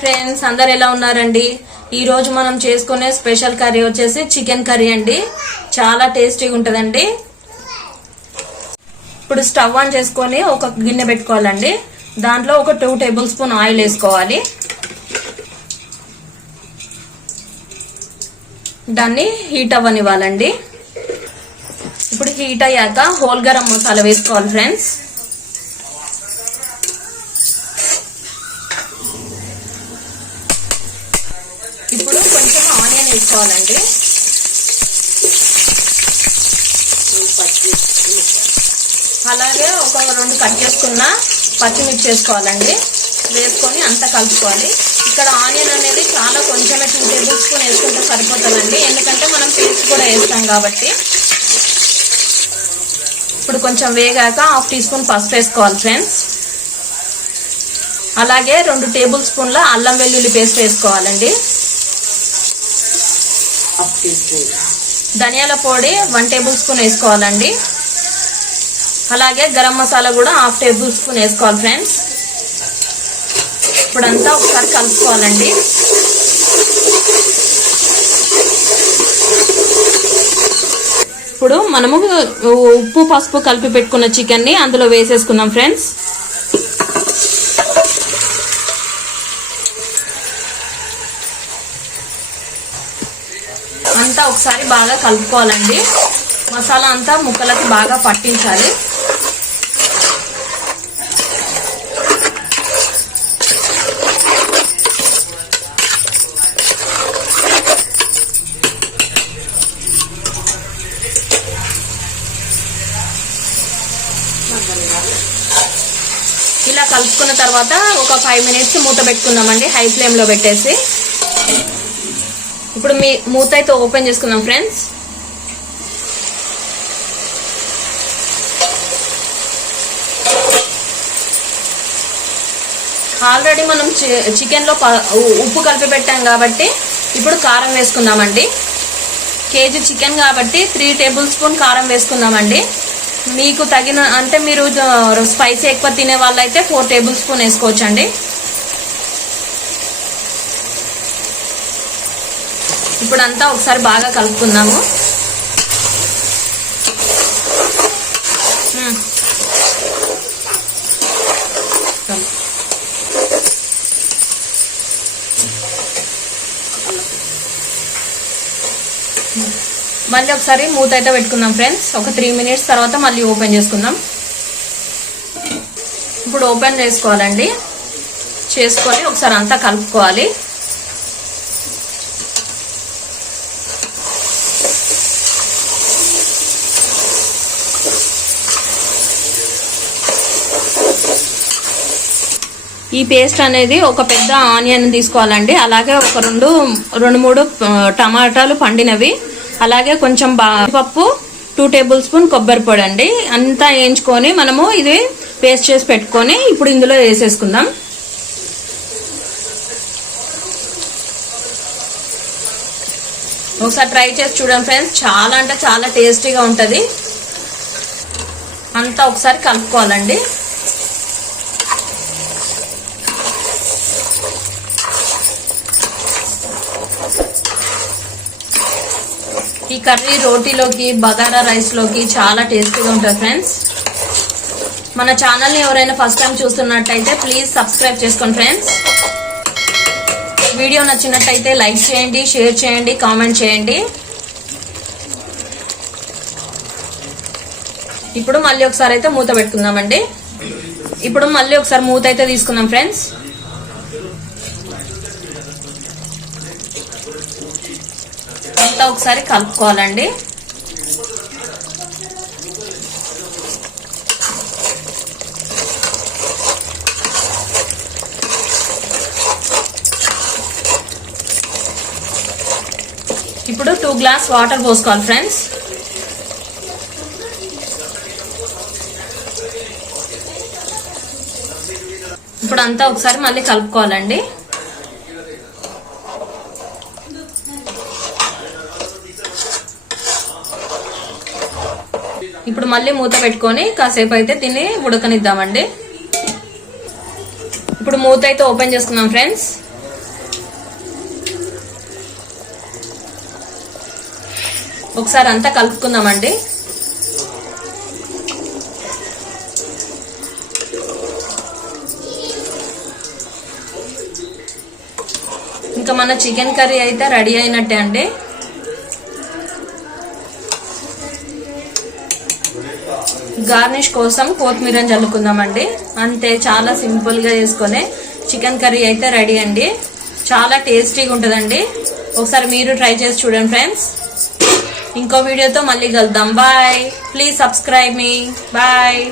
Friends, అందరు ఎలా ఉన్నారండి? ఈ రోజు మనం చేసుకునే స్పెషల్ కర్రీ వచ్చేసి చికెన్ కర్రీ అండి. చాలా టేస్టీగా ఉంటదండి. ఇప్పుడు స్టవ్ ఆన్ చేసుకొని ఒక గిన్నె పెట్టుకోవాలండి. దాంట్లో ఒక 2 టేబుల్ స్పూన్ ఆయిల్ వేసుకోవాలి. దాన్ని హీట్ అవ్వనివ్వాలండి. ఇప్పుడు హీట్ అయ్యాక హోల్ గరం మసాలా వేసుకోవాలి ఫ్రెండ్స్. ఇప్పుడు కొంచెం ఆనియన్ వేసుకోవాలండి. అలాగే ఒక 2 కట్ చేసుకున్న పచ్చిమిర్చి వేసుకోవాలండి. వేసుకొని అంతా కలుపుకోవాలి. ఇక్కడ ఆనియన్ అనేది చాలా కొంచెమే 2 టేబుల్ స్పూన్ వేసుకుంటే సరిపోతుందండి, ఎందుకంటే మనం పేస్ట్ కూడా వేస్తాం కాబట్టి. ఇప్పుడు కొంచెం వేగాక 1/2 టీ స్పూన్ పసుపు వేసుకోవాలి ఫ్రెండ్స్. అలాగే 2 టేబుల్ స్పూన్ల అల్లం వెల్లుల్లి పేస్ట్ వేసుకోవాలండి. ధనియాల పొడి 1 టేబుల్ స్పూన్ వేసుకోవాలండి. అలాగే గరం మసాలా కూడా 1/2 టేబుల్ స్పూన్ వేసుకోవాలి ఫ్రెండ్స్. ఇప్పుడంతా ఒకసారి కలుపుకోవాలండి. ఇప్పుడు మనము ఉప్పు పసుపు కలిపి పెట్టుకున్న చికెన్ ని అందులో వేసేసుకున్నాం ఫ్రెండ్స్. అంతా ఒకసారి బాగా కలుపుకోవాలండి. మసాలా అంతా ముక్కలకి బాగా పట్టించాలి. ఇలా కలుపుకున్న తర్వాత ఒక 5 మినిట్స్ మూత పెట్టుకుందామండి, హై ఫ్లేమ్ లో పెట్టేసి. ఇప్పుడు మూత అయితే ఓపెన్ చేసుకుందాం ఫ్రెండ్స్. ఆల్రెడీ మనం చికెన్ లో ఉప్పు కలిపి పెట్టాం కాబట్టి ఇప్పుడు కారం వేసుకుందామండి. కేజీ చికెన్ కాబట్టి 3 టేబుల్ స్పూన్ కారం వేసుకుందామండి. మీకు తగిన అంటే మీరు స్పైసీ ఎక్కువ తినే వాళ్ళైతే 4 టేబుల్ స్పూన్ వేసుకోవచ్చండి. ఇప్పుడు అంతా ఒకసారి బాగా కలుపుకుందాము. మళ్ళీ ఒకసారి మూత అయితే పెట్టుకుందాం ఫ్రెండ్స్. ఒక 3 మినిట్స్ తర్వాత మళ్ళీ ఓపెన్ చేసుకుందాం. ఇప్పుడు ఓపెన్ చేసుకోవాలండి. చేసుకొని ఒకసారి అంతా కలుపుకోవాలి. ఈ పేస్ట్ అనేది ఒక పెద్ద ఆనియన్ తీసుకోవాలండి. అలాగే ఒక 2-3 టమాటాలు పండినవి, అలాగే కొంచెం పప్పు, 2 టేబుల్ స్పూన్ కొబ్బరి పొడి అండి. అంతా వేయించుకొని మనము ఇది పేస్ట్ చేసి పెట్టుకొని ఇప్పుడు ఇందులో వేసేసుకుందాం. ఒకసారి ట్రై చేసి చూడండి ఫ్రెండ్స్, చాలా అంటే చాలా టేస్టీగా ఉంటుంది. అంతా ఒకసారి కలుపుకోవాలండి. ఈ కర్రీ రోటీలోకి, బగారా రైస్ లోకి చాలా టేస్టీగా ఉంటుంది ఫ్రెండ్స్. మన ఛానల్ ని ఎవరైనా ఫస్ట్ టైం చూస్తున్నట్టయితే ప్లీజ్ సబ్స్క్రైబ్ చేసుకోండి ఫ్రెండ్స్. వీడియో నచ్చినట్టయితే లైక్ చేయండి, షేర్ చేయండి, కామెంట్ చేయండి. ఇప్పుడు మళ్ళీ ఒకసారి అయితే మూత పెట్టుకుందామండి. ఇప్పుడు మళ్ళీ ఒకసారి మూత అయితే తీసుకుందాం ఫ్రెండ్స్. అంతా ఒకసారి కలుపుకోవాలండి. ఇప్పుడు 2 గ్లాస్ వాటర్ పోసుకోవాలి ఫ్రెండ్స్. ఇప్పుడు అంతా ఒకసారి మళ్ళీ కలుపుకోవాలండి. ఇప్పుడు మళ్ళీ మూత పెట్టుకొని కాసేపు అయితే దీన్ని ఉడకనిద్దామండి. ఇప్పుడు మూత అయితే ఓపెన్ చేసుకుందాం ఫ్రెండ్స్. ఒకసారి అంతా కలుపుకుందామండి. ఇంకా మన చికెన్ కర్రీ అయితే రెడీ అయినట్టే అండి. గార్నిష్ కోసం కొత్తిమీరని చల్లుకుందామండి. అంతే, చాలా సింపుల్గా చేసుకునే చికెన్ కర్రీ అయితే రెడీ అండి. చాలా టేస్టీగా ఉంటుందండి. ఒకసారి మీరు ట్రై చేసి చూడండి ఫ్రెండ్స్. ఇంకో వీడియోతో మళ్ళీ కలుద్దాం. బాయ్. ప్లీజ్ సబ్స్క్రైబ్ మీ. బాయ్.